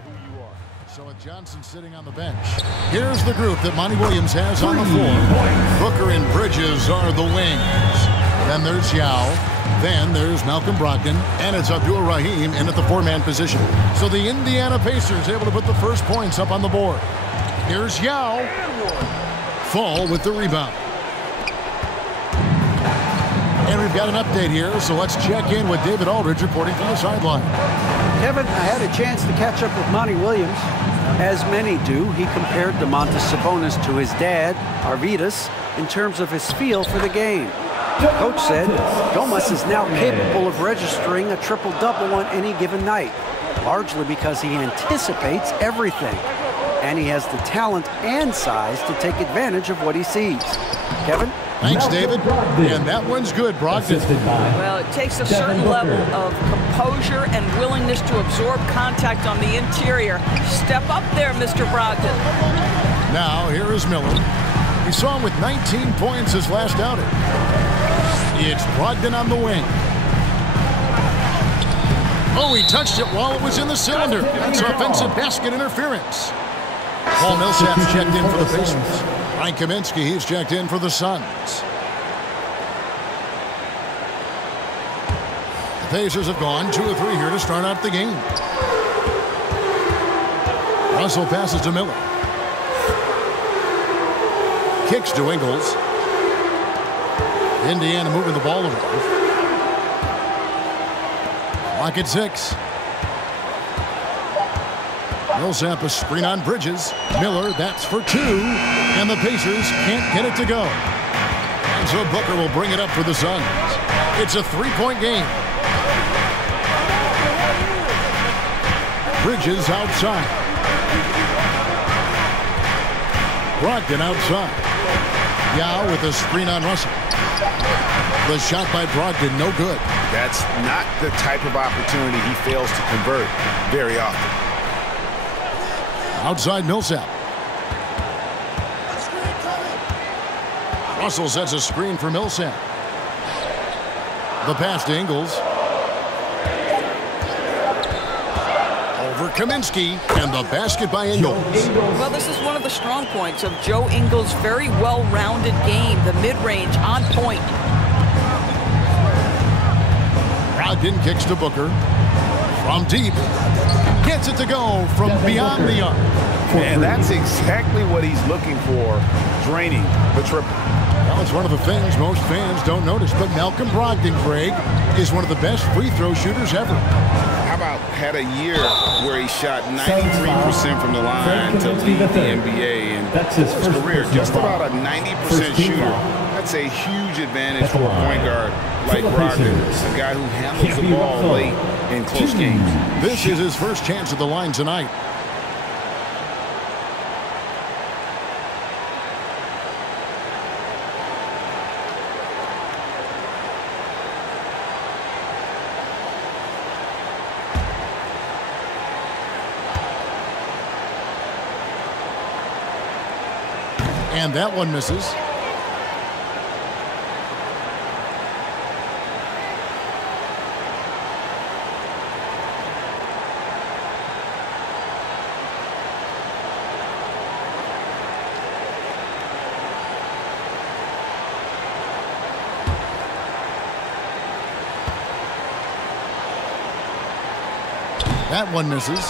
who you are. So with Johnson sitting on the bench, here's the group that Monty Williams has on the floor. Booker and Bridges are the wings. Then there's Yao. Then there's Malcolm Brogdon. And it's Abdul Rahim in at the four-man position. So the Indiana Pacers able to put the first points up on the board. Here's Yao. Fall with the rebound. And we've got an update here, so let's check in with David Aldridge reporting from the sideline. Kevin, I had a chance to catch up with Monty Williams. As many do, he compared Domantas Sabonis to his dad, Arvydas, in terms of his feel for the game. Coach said Domas is now capable of registering a triple-double on any given night, largely because he anticipates everything. And he has the talent and size to take advantage of what he sees. Kevin? Thanks, David. And that one's good, Brogdon. Well, it takes a certain level of composure and willingness to absorb contact on the interior. Step up there, Mr. Brogdon. Now, here is Miller. We saw him with 19 points his last outing. It's Brogdon on the wing. Oh, he touched it while it was in the cylinder. That's offensive basket interference. Paul Millsap's checked in for the Pacers. Frank Kaminsky, he's checked in for the Suns. The Pacers have gone 2 of 3 here to start out the game. Russell passes to Miller. Kicks to Ingles. Indiana moving the ball around. Clock at 6. Millsap a screen on Bridges. Miller, that's for 2. And the Pacers can't get it to go. And so Booker will bring it up for the Suns. It's a 3-point game. Bridges outside. Brogdon outside. Yao with a screen on Russell. The shot by Brogdon, no good. That's not the type of opportunity he fails to convert very often. Outside Millsap. Russell sets a screen for Millsap. The pass to Ingles. Over Kaminsky, and the basket by Ingles. Well, this is one of the strong points of Joe Ingles' very well-rounded game. The mid-range on point. Brogdon kicks to Booker. From deep. Gets it to go from beyond the arc. And that's exactly what he's looking for, draining the triple. Well, it's one of the things most fans don't notice, but Malcolm Brogdon, Craig, is one of the best free throw shooters ever. How about had a year where he shot 93% from the line to lead the NBA, and that's his career just about a 90% shooter. That's a huge advantage for a point guard like Brogdon, a guy who handles the ball late in close games. This is his first chance at the line tonight. And that one misses. That one misses.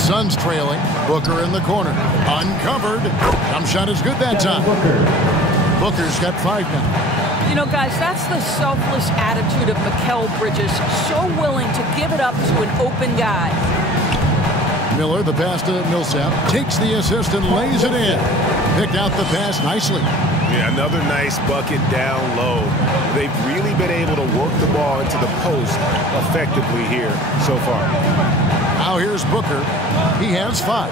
Suns trailing. Booker in the corner. Uncovered. Jump shot is good that time. Booker's got 5 now. You know, guys, that's the selfless attitude of Mikal Bridges. So willing to give it up to an open guy. Miller, the pass to Millsap. Takes the assist and lays it in. Picked out the pass nicely. Yeah, another nice bucket down low. They've really been able to work the ball into the post effectively here so far. Now here's Booker. He has 5.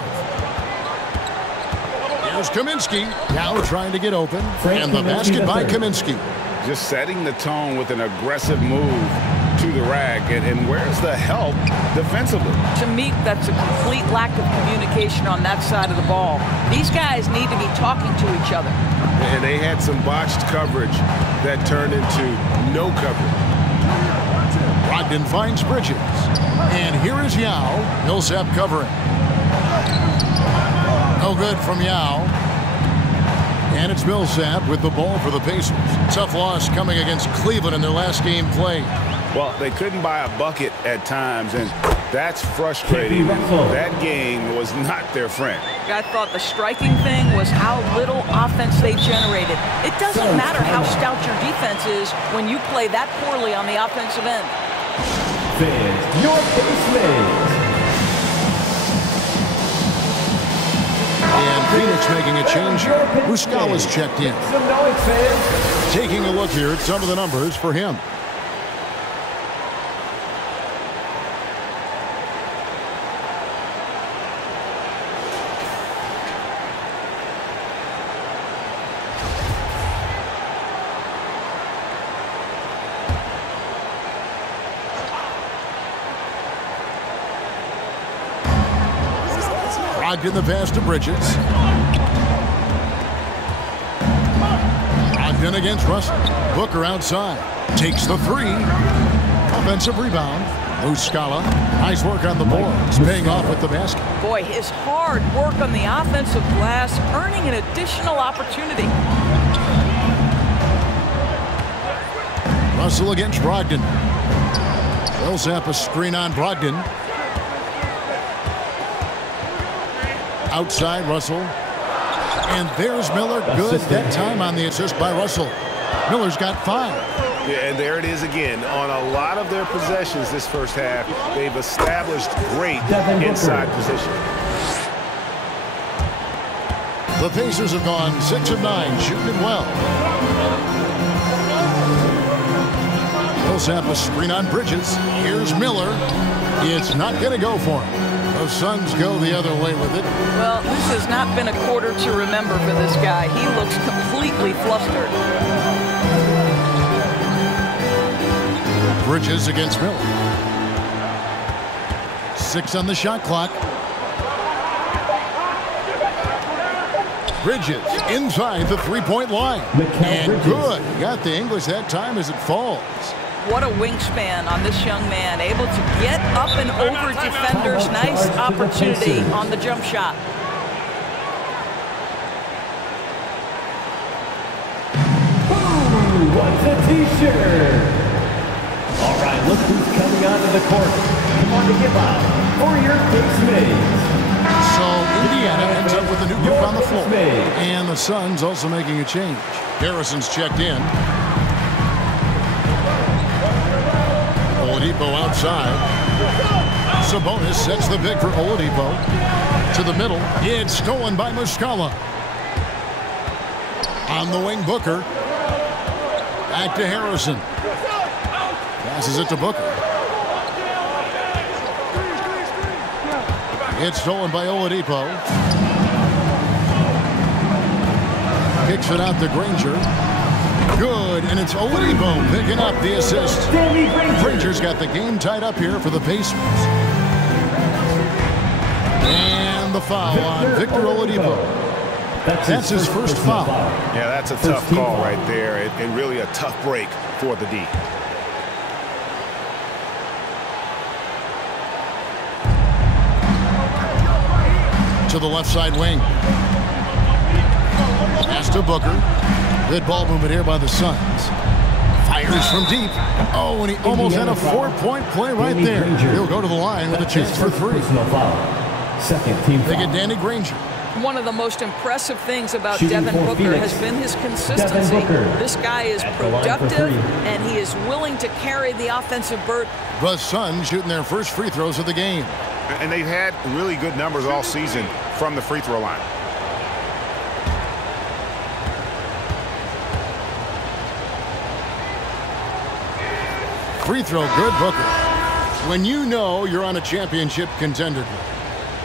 Here's Kaminsky. Now trying to get open. And the basket by Kaminsky. Just setting the tone with an aggressive move to the rack. And where's the help defensively? To me, that's a complete lack of communication on that side of the ball. These guys need to be talking to each other. And they had some botched coverage that turned into no coverage. Brogdon finds Bridges. And here is Yao. Millsap covering. No good from Yao. And it's Millsap with the ball for the Pacers. Tough loss coming against Cleveland in their last game played. Well, they couldn't buy a bucket at times, and that's frustrating. That game was not their friend. I thought the striking thing was how little offense they generated. It doesn't matter how stout your defense is when you play that poorly on the offensive end. Fans, your basement. And Phoenix making a change here. Muscala's checked in. Taking a look here at some of the numbers for him. In the pass to Bridges. Brogdon against Russell. Booker outside. Takes the three. Offensive rebound. Muscala. Nice work on the boards. Paying off with the basket. Boy, his hard work on the offensive glass earning an additional opportunity. Russell against Brogdon. Millsap a screen on Brogdon. Outside Russell. And there's Miller. Good that time on the assist by Russell. Miller's got 5. Yeah, and there it is again. On a lot of their possessions this first half, they've established great inside position. The Pacers have gone 6 of 9, shooting it well. Millsap a screen on Bridges. Here's Miller. It's not going to go for him. The Suns go the other way with it. Well, this has not been a quarter to remember for this guy. He looks completely flustered. Bridges against Miller. 6 on the shot clock. Bridges inside the three-point line. And good. Got the English that time as it falls. What a wingspan on this young man. Able to get up and over defenders. Nice opportunity on the jump shot. Ooh, what's a t-shirt? All right, look who's coming onto the court. Come on to give up for your basement. So Indiana ends up with a new group on the floor. And the Suns also making a change. Harrison's checked in. Oladipo outside. Sabonis sets the pick for Oladipo. To the middle. It's stolen by Muscala. On the wing, Booker. Back to Harrison. Passes it to Booker. It's stolen by Oladipo. Kicks it out to Granger. Good, and it's Oladipo picking up the assist. Granger's got the game tied up here for the Pacers. And the foul on Victor Oladipo. That's his first foul. Yeah, that's a tough call right there, and really a tough break for the D. To the left side wing. Pass to Booker. Good ball movement here by the Suns. Fires from deep. Oh, and he almost had a 4-point play right there. He'll go to the line with a chance for 3. Second team They get Danny Granger. One of the most impressive things about Devin Booker has been his consistency. This guy is productive, and he is willing to carry the offensive burden. The Suns shooting their first free throws of the game. And they've had really good numbers all season from the free throw line. Free throw, good, Booker. When you know you're on a championship contender,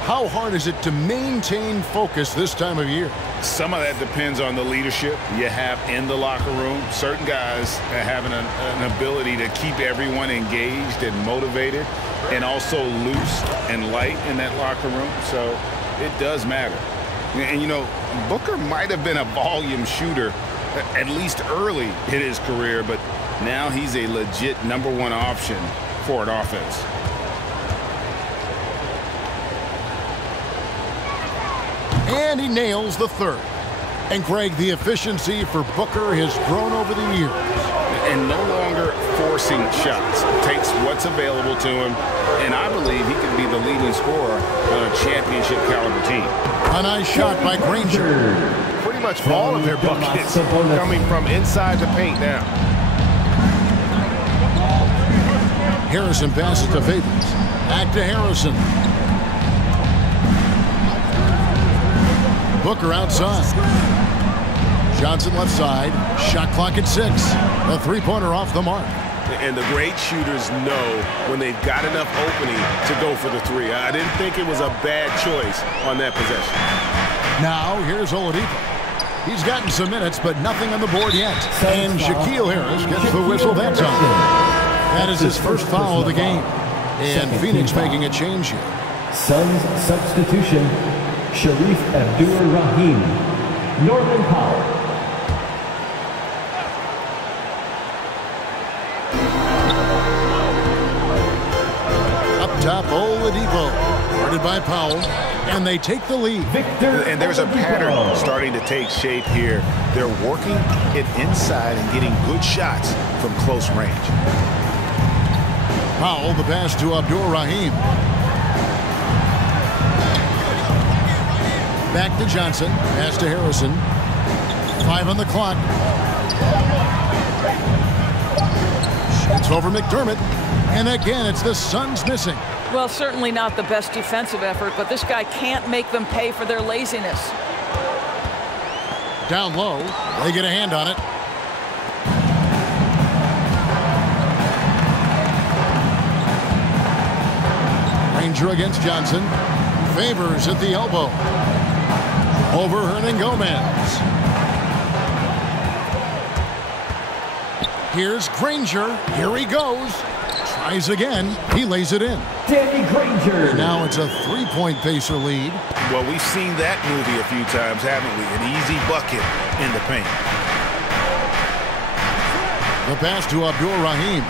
how hard is it to maintain focus this time of year? Some of that depends on the leadership you have in the locker room. Certain guys have an ability to keep everyone engaged and motivated, and also loose and light in that locker room. So it does matter. And, you know, Booker might have been a volume shooter, at least early in his career, but now he's a legit #1 option for an offense. And he nails the third. And Greg, the efficiency for Booker has grown over the years. And no longer forcing shots. Takes what's available to him. And I believe he could be the leading scorer on a championship caliber team. A nice shot by Granger. Pretty much all of their buckets coming from inside the paint now. Harrison passes to Favors. Back to Harrison. Booker outside. Johnson left side. Shot clock at 6. A three-pointer off the mark. And the great shooters know when they've got enough opening to go for the three. I didn't think it was a bad choice on that possession. Now here's Oladipo. He's gotten some minutes, but nothing on the board yet. And Shaquille Harris gets the whistle that time. That is his first foul of the game. And Phoenix making a change here. Suns substitution, Sharif Abdur-Rahim, Norman Powell. Up top, Oladipo. Guarded by Powell. And they take the lead. And there's a pattern starting to take shape here. They're working it inside and getting good shots from close range. Powell, the pass to Abdur-Rahim. Back to Johnson. Pass to Harrison. 5 on the clock. It's over McDermott. And again, it's the Suns missing. Well, certainly not the best defensive effort, but this guy can't make them pay for their laziness. Down low. They get a hand on it. Granger against Johnson. Favors at the elbow. Over Hernangomez. Here's Granger. Here he goes. Tries again. He lays it in. Danny Granger. And now it's a three-point Pacer lead. Well, we've seen that movie a few times, haven't we? An easy bucket in the paint. The pass to Abdur-Rahim.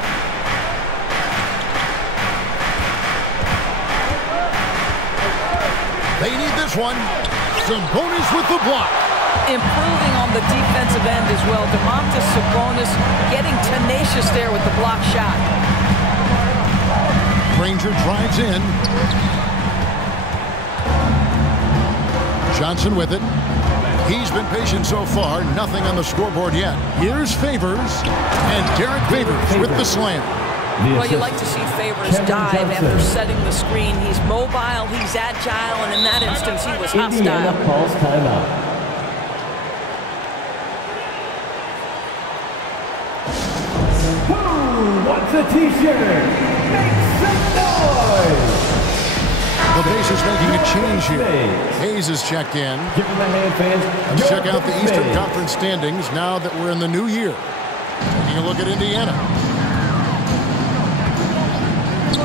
They need this one. Sabonis with the block. Improving on the defensive end as well. Domantas Sabonis getting tenacious there with the block shot. Granger drives in. Johnson with it. He's been patient so far. Nothing on the scoreboard yet. Here's Favors. And Derek Favors with the slam. Well, you like to see Favors dive after setting the screen. He's mobile, he's agile, and in that instance, he was hostile. Indiana calls timeout. Who wants a T-shirt? Make some noise! The Pacers making a change here. Hayes is checked in. Give him a hand, fans. Let's check out the Eastern Conference standings now that we're in the new year. Taking a look at Indiana.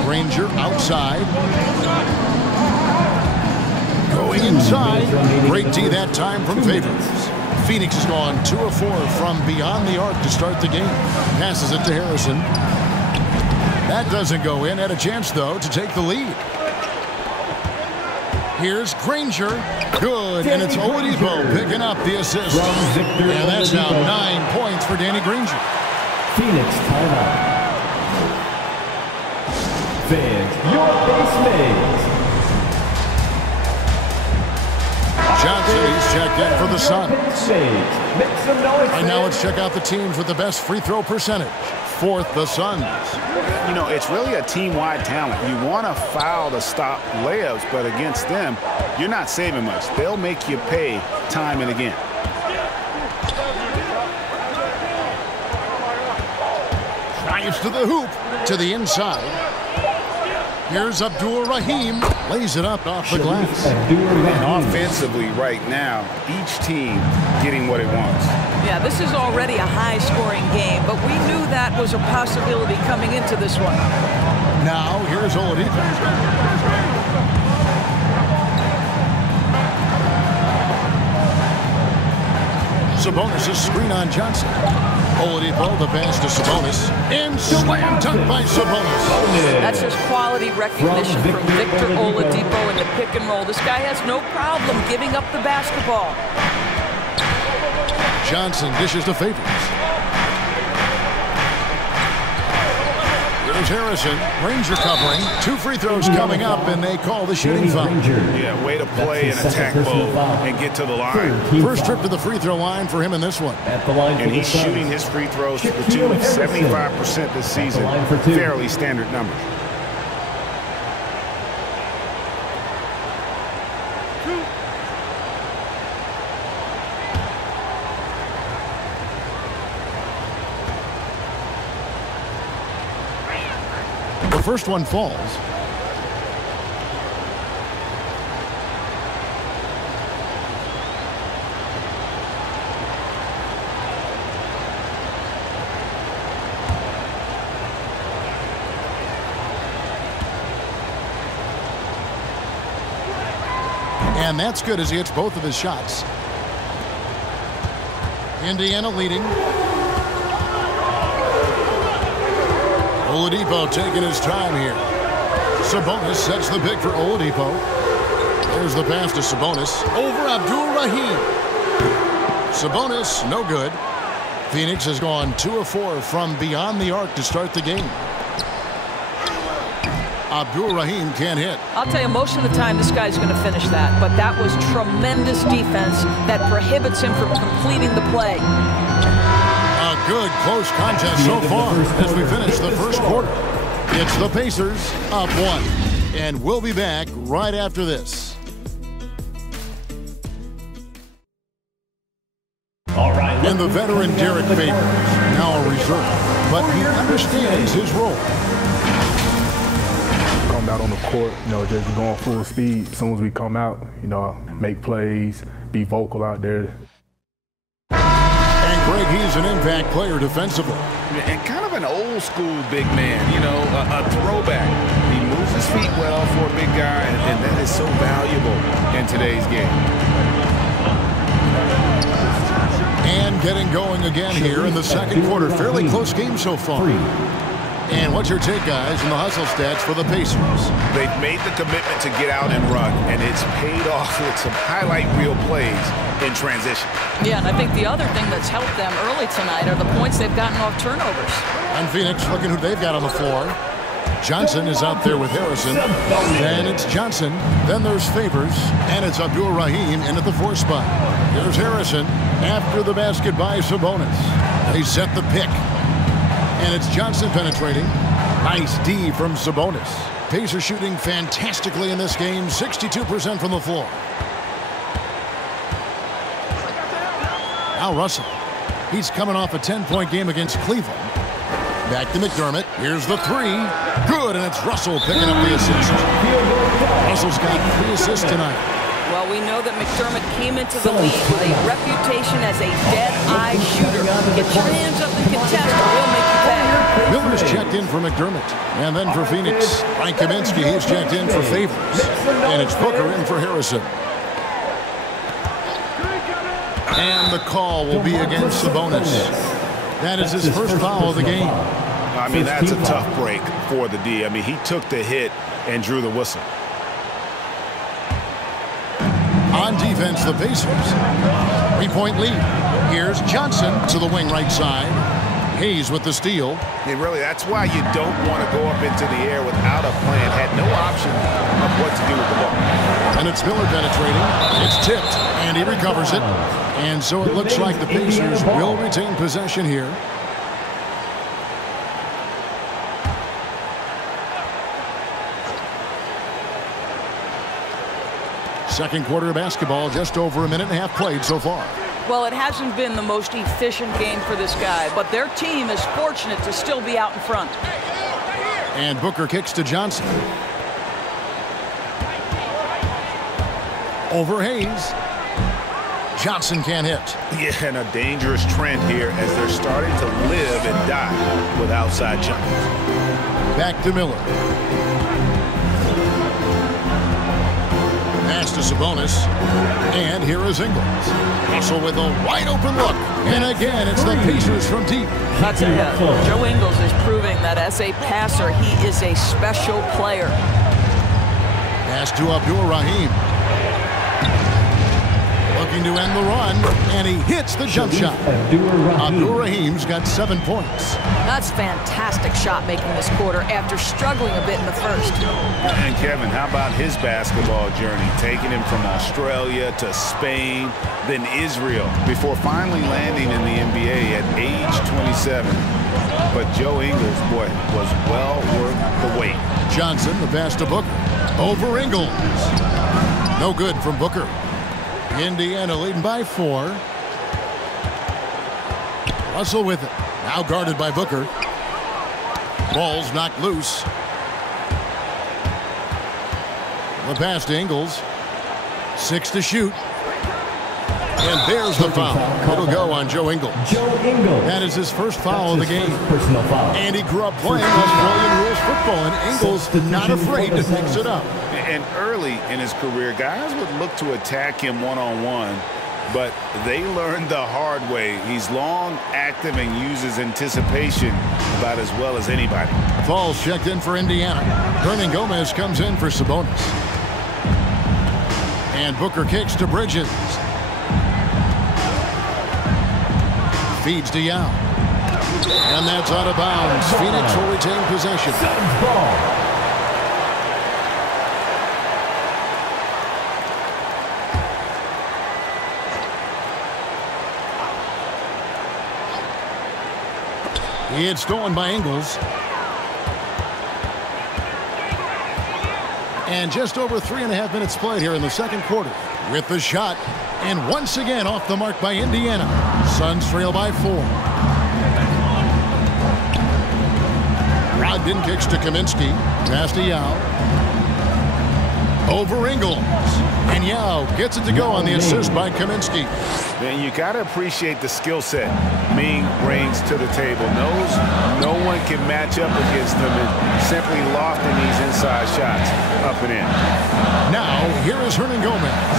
Granger outside. Going inside. Great D that time from Favors. Phoenix has gone 2 of 4 from beyond the arc to start the game. Passes it to Harrison. That doesn't go in. Had a chance, though, to take the lead. Here's Granger. Good. And it's Oladipo picking up the assist. And that's now 9 points for Danny Granger. Phoenix timeout. Fans, your base mates. Johnson, he's checked in for the Suns. Make some noise. And now let's check out the teams with the best free throw percentage. Fourth, the Suns. You know, it's really a team-wide talent. You want to foul to stop layups, but against them, you're not saving much. They'll make you pay time and again. Drives to the hoop, to the inside. Here's Abdur-Rahim. Lays it up off the glass. And offensively right now, each team getting what it wants. Yeah, this is already a high-scoring game, but we knew that was a possibility coming into this one. Now, here's Oladipo. Sabonis' screen on Johnson. Oladipo, the pass to Sabonis. And slam dunk by Sabonis. That's just quality recognition from Victor Oladipo in the pick and roll. This guy has no problem giving up the basketball. Johnson dishes to Favors. Here's Harrison. Ranger covering. 2 free throws coming up, and they call the shooting foul. Yeah, way to play in attack mode and get to the line. First trip to the free throw line for him in this one. And he's shooting his free throws to the tune of 75% this season. Fairly standard numbers. The first one falls. And that's good as he hits both of his shots. Indiana leading. Oladipo taking his time here. Sabonis sets the pick for Oladipo. There's the pass to Sabonis. Over Abdul-Rahim. Sabonis, no good. Phoenix has gone 2 of 4 from beyond the arc to start the game. Abdul-Rahim can't hit. I'll tell you, most of the time this guy's going to finish that. But that was tremendous defense that prohibits him from completing the play. A good close contest so far as we finish the first quarter. It's the Pacers up 1. And we'll be back right after this. All right. And the veteran Derek Favors, now a reserve, but he understands his role. Come out on the court, just going full speed. As soon as we come out, make plays, be vocal out there. Greg, he's an impact player defensively. And kind of an old school big man, a throwback. He moves his feet well for a big guy, and that is so valuable in today's game. And getting going again here in the second quarter. Fairly close game so far. And what's your take, guys, in the hustle stats for the Pacers? They've made the commitment to get out and run, and it's paid off with some highlight reel plays in transition. Yeah, and I think the other thing that's helped them early tonight are the points they've gotten off turnovers. And Phoenix looking who they've got on the floor. Johnson is out there with Harrison. Then it's Johnson. Then there's Favors. And it's Abdul-Rahim in at the 4 spot. Here's Harrison after the basket by Sabonis. They set the pick. And it's Johnson penetrating. Nice D from Sabonis. Pacers shooting fantastically in this game. 62% from the floor. Now Russell. He's coming off a 10-point game against Cleveland. Back to McDermott. Here's the 3. Good, and it's Russell picking up the assist. Russell's got 3 assists tonight. Well, we know that McDermott came into the league with a reputation as a dead-eye shooter. Get your hands up and contest, or he'll make you pay. Miller's checked in for McDermott. And then for Phoenix, Frank Kaminsky, he's checked in for Favors. And it's Booker in for Harrison. And the call will be against Sabonis. That is his first foul of the game. I mean, that's a tough break for the D. I mean, he took the hit and drew the whistle. On defense, the Pacers. 3-point lead. Here's Johnson to the wing right side. Hayes with the steal. And really, that's why you don't want to go up into the air without a plan. Had no option of what to do with the ball. And it's Miller penetrating. It's tipped, and he recovers it. And so it looks like the Pacers will retain possession here. Second quarter of basketball, just over a minute and a half played so far. Well, it hasn't been the most efficient game for this guy, but their team is fortunate to still be out in front. And Booker kicks to Johnson. Over Hayes. Johnson can't hit. Yeah, and a dangerous trend here as they're starting to live and die with outside jumpers. Back to Miller. Pass to Sabonis. And here is Ingles. Russell with a wide open look. And again, it's the Pacers from deep. I'll tell you, Joe Ingles is proving that as a passer, he is a special player. Pass to Abdul-Rahim. Looking to end the run, and he hits the jump shot. Abdul-Rahim's got 7 points. That's fantastic shot making this quarter after struggling a bit in the first. And Kevin, how about his basketball journey? Taking him from Australia to Spain, then Israel, before finally landing in the NBA at age 27. But Joe Ingles, boy, was well worth the wait. Johnson, the pass to Booker. Over Ingles. No good from Booker. Indiana leading by 4. Russell with it. Now guarded by Booker. Ball's knocked loose. The pass to Ingles. 6 to shoot. And there's the foul. It'll go on Joe Ingles. That is his first foul of the game. And he grew up playing Australian rules football, and Ingles not afraid to mix it up. And early in his career, guys would look to attack him one-on-one, but they learned the hard way. He's long, active, and uses anticipation about as well as anybody. Falls checked in for Indiana. Hernan Gomez comes in for Sabonis. And Booker kicks to Bridges. Feeds to Yao. And that's out of bounds. Phoenix will retain possession. It's stolen by Ingles. And just over 3.5 minutes played here in the second quarter. With the shot. And once again off the mark by Indiana. Suns trail by 4. Brogdon kicks to Kaminsky. Pass to Yao. Over Ingles. And Yao gets it to go on the assist by Kaminsky. And you got to appreciate the skill set Ming brings to the table. Knows no one can match up against him and simply lofting these inside shots up and in. Now, here is Hernan Gomez.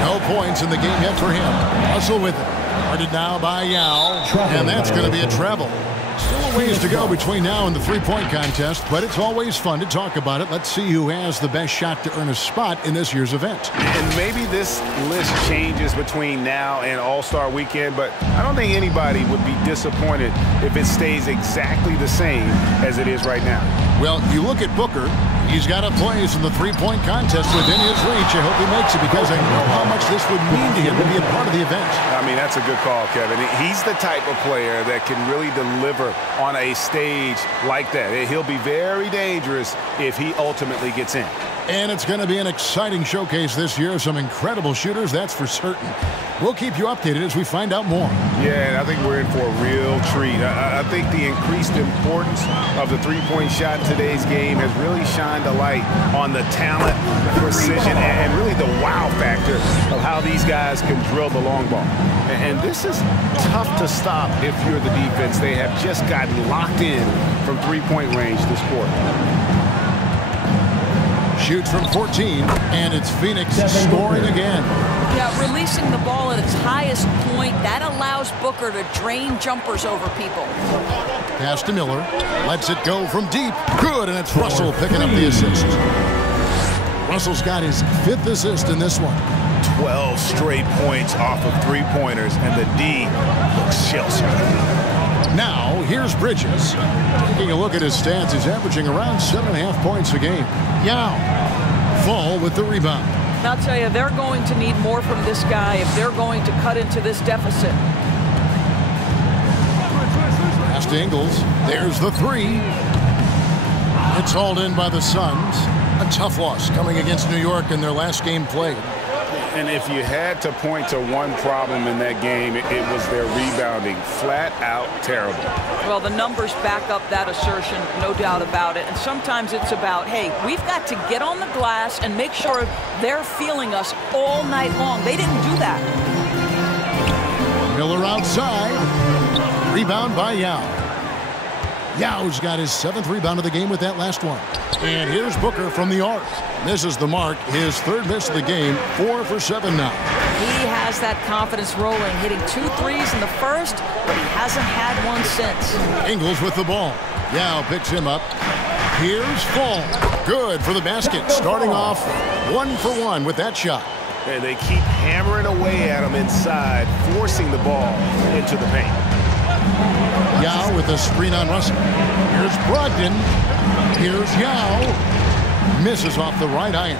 No points in the game yet for him. Russell with it. Guarded now by Yao. And that's going to be a travel. Still a ways to go between now and the three-point contest, but it's always fun to talk about it. Let's see who has the best shot to earn a spot in this year's event. And maybe this list changes between now and All-Star Weekend, but I don't think anybody would be disappointed if it stays exactly the same as it is right now. Well, you look at Booker. He's got a place in the three-point contest within his reach. I hope he makes it because I know how much this would mean to him to be a part of the event. I mean, that's a good call, Kevin. He's the type of player that can really deliver on a stage like that. He'll be very dangerous if he ultimately gets in. And it's going to be an exciting showcase this year. Some incredible shooters, that's for certain. We'll keep you updated as we find out more. Yeah, and I think we're in for a real treat. I think the increased importance of the three-point shot in today's game has really shined a light on the talent, precision, and really the wow factor of how these guys can drill the long ball. And this is tough to stop if you're the defense. They have just gotten locked in from three-point range this quarter. Shoots from 14, and it's Phoenix scoring again. Yeah, releasing the ball at its highest point, that allows Booker to drain jumpers over people. Pass to Miller, lets it go from deep. Good, and it's Russell picking up the assist. Russell's got his 5th assist in this one. 12 straight points off of three-pointers, and the D looks shell-shocked. Now, here's Bridges. Taking a look at his stats, he's averaging around 7.5 points a game. Yao, Fall with the rebound. I'll tell you, they're going to need more from this guy if they're going to cut into this deficit. Pass to Ingles. There's the 3. It's hauled in by the Suns. A tough loss coming against New York in their last game played. And if you had to point to one problem in that game, it was their rebounding. Flat out terrible. Well, the numbers back up that assertion, no doubt about it. And sometimes it's about, hey, we've got to get on the glass and make sure they're feeling us all night long. They didn't do that. Miller outside. Rebound by Yao. Yao's got his 7th rebound of the game with that last one. And here's Booker from the arc. Misses the mark. His 3rd miss of the game. 4 for 7 now. He has that confidence rolling, hitting 2 threes in the first, but he hasn't had one since. Ingles with the ball. Yao picks him up. Here's Fall. Good for the basket. Starting off 1 for 1 with that shot. And they keep hammering away at him inside, forcing the ball into the paint. Yao with a screen on Russell. Here's Brogdon. Here's Yao. Misses off the right iron.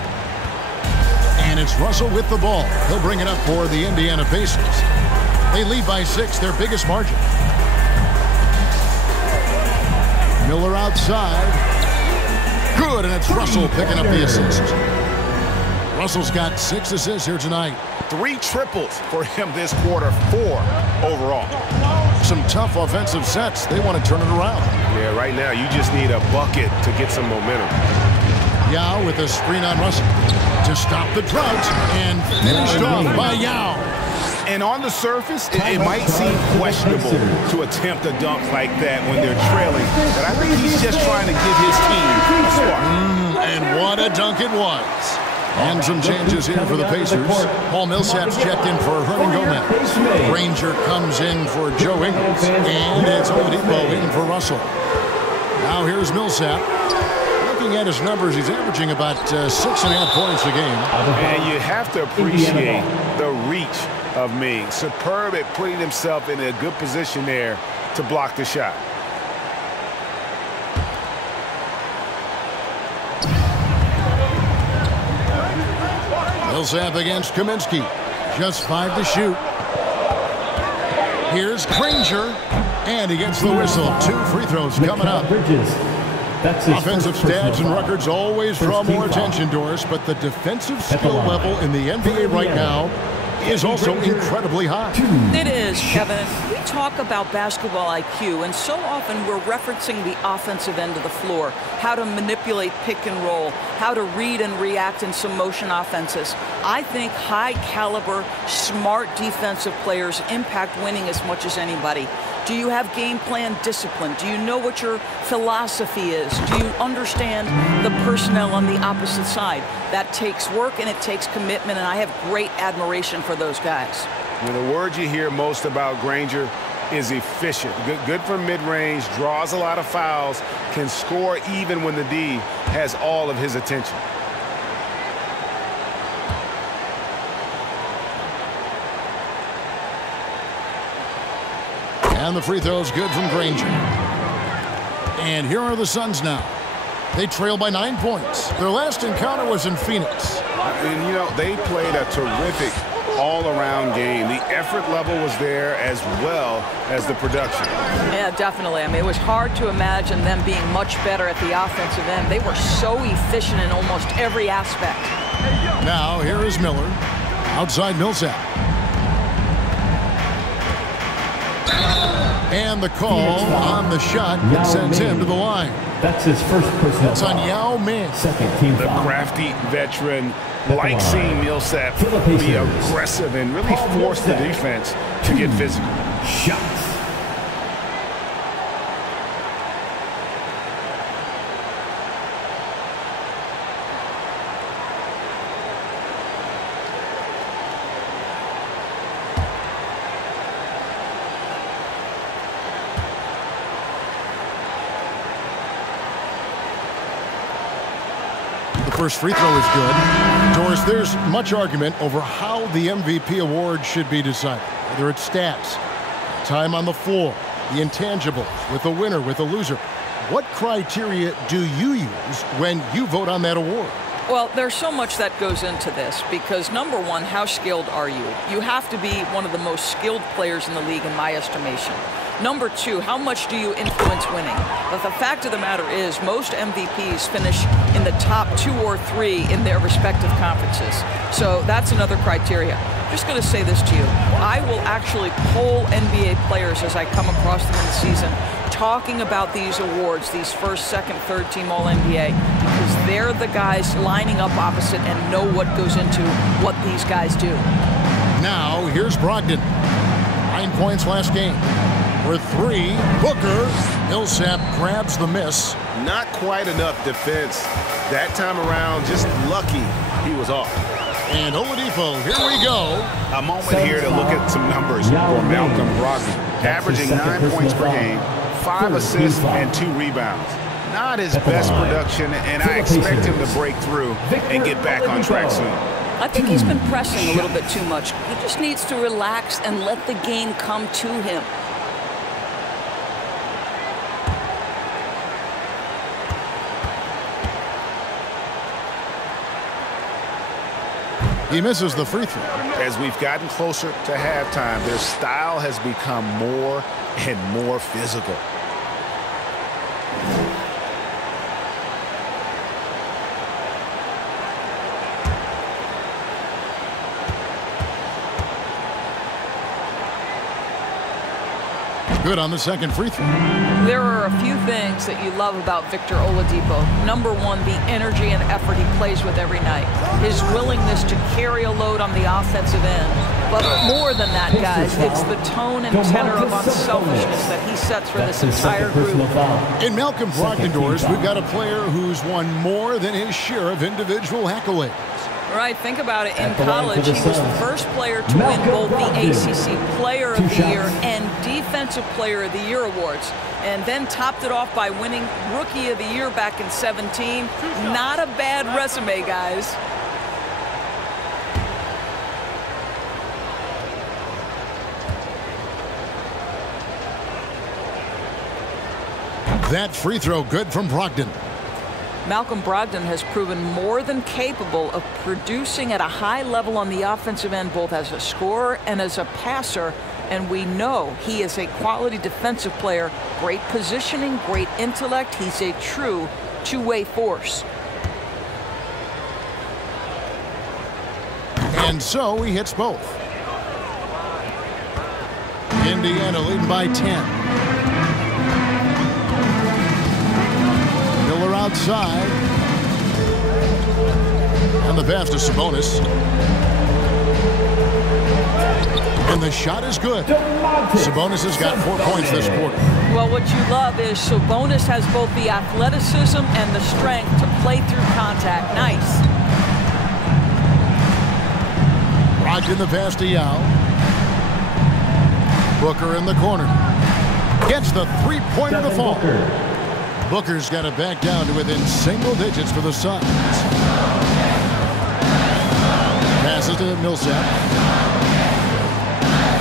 And it's Russell with the ball. He'll bring it up for the Indiana Pacers. They lead by 6, their biggest margin. Miller outside. Good, and it's Russell picking up the assist. Russell's got 6 assists here tonight. 3 triples for him this quarter, 4 overall. Some tough offensive sets. They want to turn it around. Yeah, right now you just need a bucket to get some momentum. Yao with a screen on Russell to stop the drought, and finished off by Yao. And on the surface, it might seem questionable to attempt a dunk like that when they're trailing, but I think he's just trying to give his team a spark. And what a dunk it was. And some changes here for the Pacers. Paul Millsap's checked in for Hernan Gomez. Granger comes in for Joe Ingles. And it's Oladipo in for Russell. Now here's Millsap. Looking at his numbers, he's averaging about 6.5 points a game. And you have to appreciate the reach of Ming. Superb at putting himself in a good position there to block the shot. Millsap against Kaminsky. Just 5 to shoot. Here's Granger. And he gets the whistle. 2 free throws coming up. Offensive stats and records always draw more attention, Doris, but the defensive skill level in the NBA right now is also incredibly high. It is, Kevin. We talk about basketball IQ, and so often we're referencing the offensive end of the floor, how to manipulate pick and roll, how to read and react in some motion offenses. I think high-caliber, smart defensive players impact winning as much as anybody. Do you have game plan discipline? Do you know what your philosophy is? Do you understand the personnel on the opposite side? That takes work and it takes commitment, and I have great admiration for those guys. And the word you hear most about Granger is efficient. Good from mid-range, draws a lot of fouls, can score even when the D has all of his attention. And the free throw is good from Granger. And here are the Suns now. They trail by 9 points. Their last encounter was in Phoenix. And, you know, they played a terrific all-around game. The effort level was there as well as the production. Yeah, definitely. I mean, it was hard to imagine them being much better at the offensive end. They were so efficient in almost every aspect. Now, here is Miller. Outside Millsap. And the call on the shot that sends him to the line. That's his first personal It's on Yao Ming. Second team The foul. crafty veteran likes seeing Millsap be aggressive and really force the defense to get physical. Shots. First free throw is good. Doris, there's much argument over how the MVP award should be decided. Whether it's stats, time on the floor, the intangibles, with a winner, with a loser. What criteria do you use when you vote on that award? Well, there's so much that goes into this because, number one, how skilled are you? You have to be one of the most skilled players in the league, in my estimation. Number two, how much do you influence winning? But the fact of the matter is most MVPs finish in the top 2 or 3 in their respective conferences. So that's another criteria. I'm just going to say this to you. I will actually poll NBA players as I come across them in the season, talking about these awards, these first, second, third team All-NBA, because they're the guys lining up opposite and know what goes into what these guys do. Now, here's Brogdon. 9 points last game. For 3, Booker. Millsap grabs the miss. Not quite enough defense that time around. Just lucky he was off. And Oladipo, here we go. A moment here to look at some numbers for Malcolm Brogdon. Averaging 9 points per game, 5 assists, and 2 rebounds. Not his best production, and I expect him to break through and get back on track soon. I think he's been pressing a little bit too much. He just needs to relax and let the game come to him. He misses the free throw. As we've gotten closer to halftime, their style has become more and more physical. Good on the second free throw. There are a few things that you love about Victor Oladipo. Number one, the energy and effort he plays with every night. His willingness to carry a load on the offensive end. But more than that, guys, it's the tone and tenor of unselfishness that he sets for this entire group. In Malcolm Brogdon's, we've got a player who's won more than his share of individual accolades. Right, think about it. In college, he was the first player to win both the ACC Player of the Year and Defensive Player of the Year awards, and then topped it off by winning Rookie of the Year back in 17. Not a bad resume, guys. That free throw good from Brogdon. Malcolm Brogdon has proven more than capable of producing at a high level on the offensive end, both as a scorer and as a passer. And we know he is a quality defensive player, great positioning, great intellect. He's a true two-way force. And so he hits both. Indiana leading by 10. Miller outside. And the pass to Sabonis. And the shot is good. Sabonis has got 4 points this quarter. Well, what you love is Sabonis has both the athleticism and the strength to play through contact. Nice. Brogdon the pass to Yao. Booker in the corner. Gets the three-pointer to fall. Booker's got it back down to within single digits for the Suns. Passes to Millsap.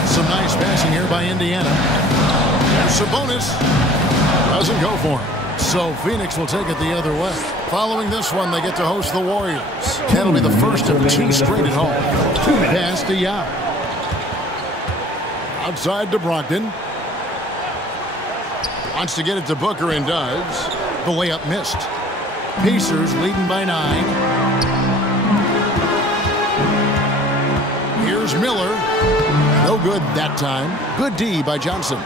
Some nice passing here by Indiana. And Sabonis doesn't go for him. So Phoenix will take it the other way. Following this one, they get to host the Warriors. That'll be the first of 2 straight at home. Pass to Yao. Outside to Brogdon. Wants to get it to Booker and does. The layup missed. Pacers leading by 9. Here's Miller. No good that time. Good D by Johnson.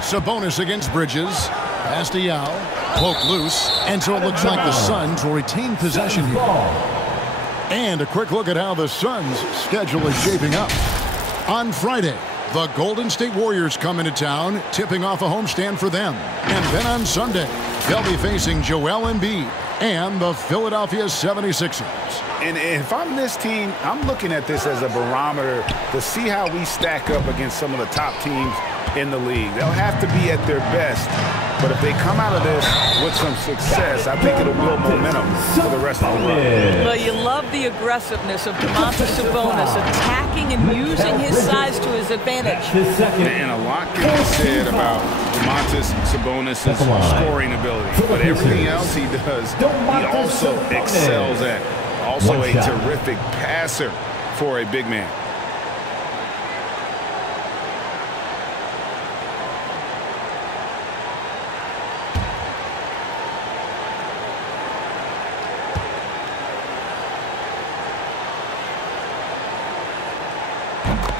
Sabonis against Bridges. Pass to Yao. Poke loose. And so it looks like the Suns will retain possession here. And a quick look at how the Suns' schedule is shaping up. On Friday, the Golden State Warriors come into town, tipping off a homestand for them. And then on Sunday, they'll be facing Joel Embiid and the Philadelphia 76ers. And if I'm this team, I'm looking at this as a barometer to see how we stack up against some of the top teams in the league. They'll have to be at their best, but if they come out of this with some success, I think it'll build momentum for the rest of the run. Well, you love the aggressiveness of Domantas Sabonis, attacking and using his size to his advantage. And a lot can be said about Domantas Sabonis' scoring ability, but everything else he does, he also excels at. Also a terrific passer for a big man.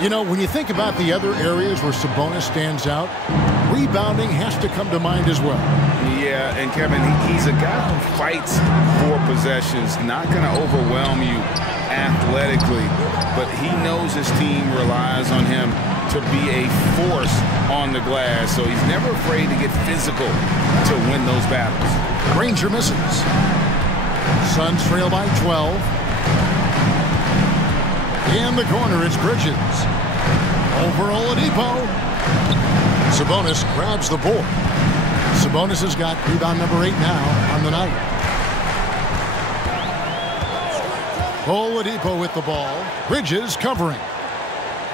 You know, when you think about the other areas where Sabonis stands out, rebounding has to come to mind as well. Yeah, and Kevin, he's a guy who fights for possessions, not going to overwhelm you athletically, but he knows his team relies on him to be a force on the glass, so he's never afraid to get physical to win those battles. Granger misses. Suns trail by 12. In the corner, it's Bridges. Over Oladipo. Sabonis grabs the board. Sabonis has got rebound number 8 now on the night. Oladipo with the ball. Bridges covering.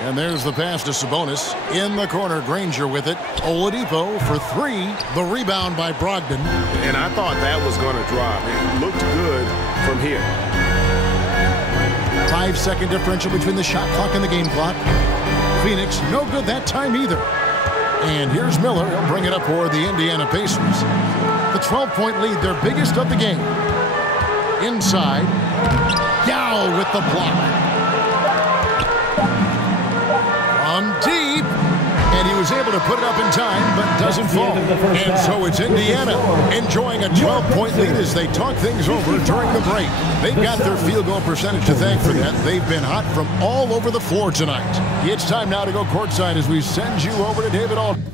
And there's the pass to Sabonis. In the corner, Granger with it. Oladipo for 3. The rebound by Brogdon. And I thought that was going to drop. It looked good from here. 5-second differential between the shot clock and the game clock. Phoenix, no good that time either. And here's Miller. He'll bring it up for the Indiana Pacers. The 12-point lead, their biggest of the game. Inside. Yao with the block. From deep. And he was able to put it up in time, but doesn't fall. And so it's Indiana enjoying a 12-point lead as they talk things over during the break. They've got their field goal percentage to thank for that. They've been hot from all over the floor tonight. It's time now to go courtside as we send you over to David Aldridge.